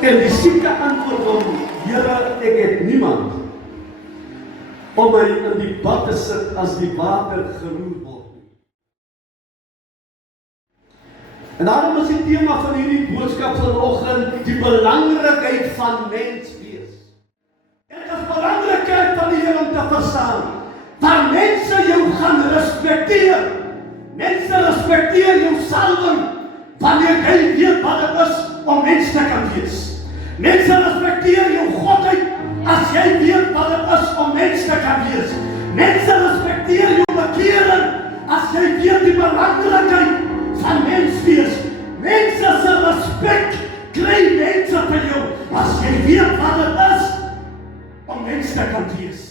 En die sieke antwoord hom, Here, ek het niemand om my in die bad te sit as die water geroer word nie. En daarom is die tema van hierdie boodskap vanoggend die belangrikheid van mens wees. Dit is belangrikheid van die Here om te verstaan, waar mense jou gaan respekteer. Mense respekteer jou salwing, wanneer jy weet wat dit is om mens te kan wees. Mense respekteer jou godheid, as jy weet wat dit is om mens te kan wees. Mense respekteer jou bekering, as jy weet die belangrikheid van mens wees. Mense se respek kry mense vir jou, as jy weet wat dit is om mens te kan wees.